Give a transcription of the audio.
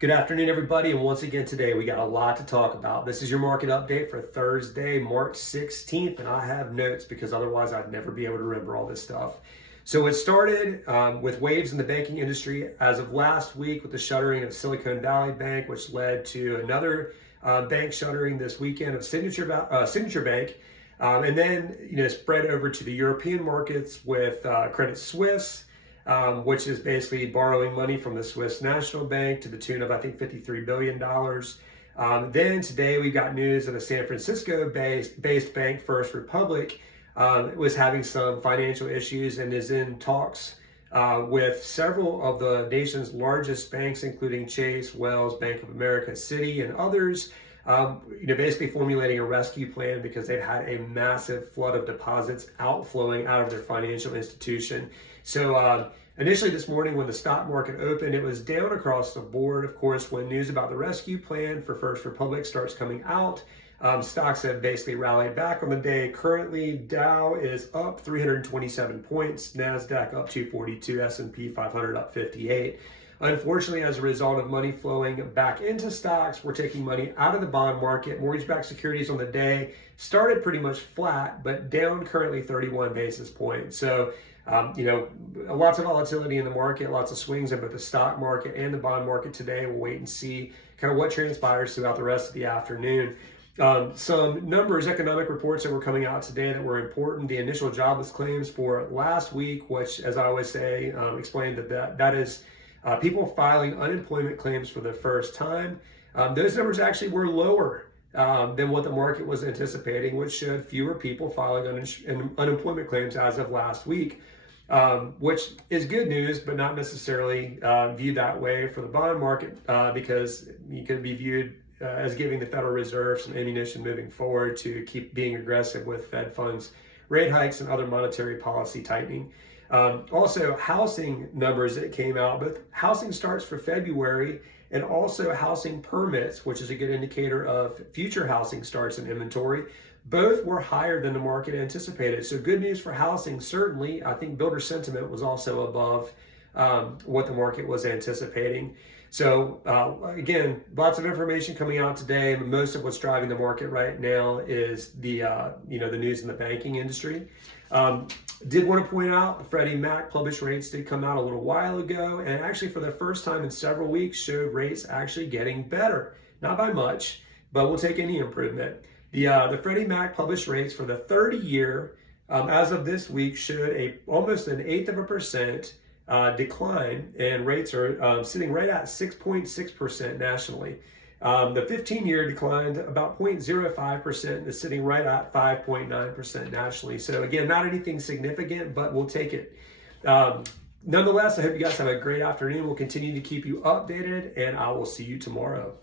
Good afternoon, everybody. And once again, today we got a lot to talk about. This is your market update for Thursday, March 16th. And I have notes because otherwise I'd never be able to remember all this stuff. So it started with waves in the banking industry as of last week with the shuttering of Silicon Valley Bank, which led to another bank shuttering this weekend of Signature Bank. And then, spread over to the European markets with Credit Suisse, which is basically borrowing money from the Swiss National Bank to the tune of, I think, $53 billion. Then today we got news that a San Francisco-based bank, First Republic, was having some financial issues and is in talks with several of the nation's largest banks, including Chase, Wells, Bank of America, Citi, and others, basically formulating a rescue plan because they've had a massive flood of deposits outflowing out of their financial institution. So initially this morning when the stock market opened, it was down across the board. Of course, when news about the rescue plan for First Republic starts coming out, stocks have basically rallied back on the day. Currently, Dow is up 327 points, NASDAQ up 242, S&P 500 up 58. Unfortunately, as a result of money flowing back into stocks, we're taking money out of the bond market. Mortgage-backed securities on the day started pretty much flat, but down currently 31 basis points. So, lots of volatility in the market, lots of swings in both the stock market and the bond market today. We'll wait and see kind of what transpires throughout the rest of the afternoon. Some numbers, economic reports that were coming out today that were important. The initial jobless claims for last week, which, as I always say, explained that is people filing unemployment claims for the first time. Those numbers actually were lower than what the market was anticipating, which showed fewer people filing unemployment claims as of last week, which is good news, but not necessarily viewed that way for the bond market because you could be viewed as giving the Federal Reserve some ammunition moving forward to keep being aggressive with Fed funds rate hikes and other monetary policy tightening. Also, housing numbers that came out, both housing starts for February and also housing permits, which is a good indicator of future housing starts and inventory, both were higher than the market anticipated. So good news for housing, certainly. I think builder sentiment was also above what the market was anticipating. So again, lots of information coming out today. Most of what's driving the market right now is the news in the banking industry. Did want to point out the Freddie Mac published rates did come out a little while ago, and actually for the first time in several weeks showed rates actually getting better. Not by much, but we'll take any improvement. The Freddie Mac published rates for the 30-year as of this week showed almost an 1/8% decline, and rates are sitting right at 6.6% nationally. The 15-year declined about 0.05% and is sitting right at 5.9% nationally. So again, not anything significant, but we'll take it. Nonetheless, I hope you guys have a great afternoon. We'll continue to keep you updated, and I will see you tomorrow.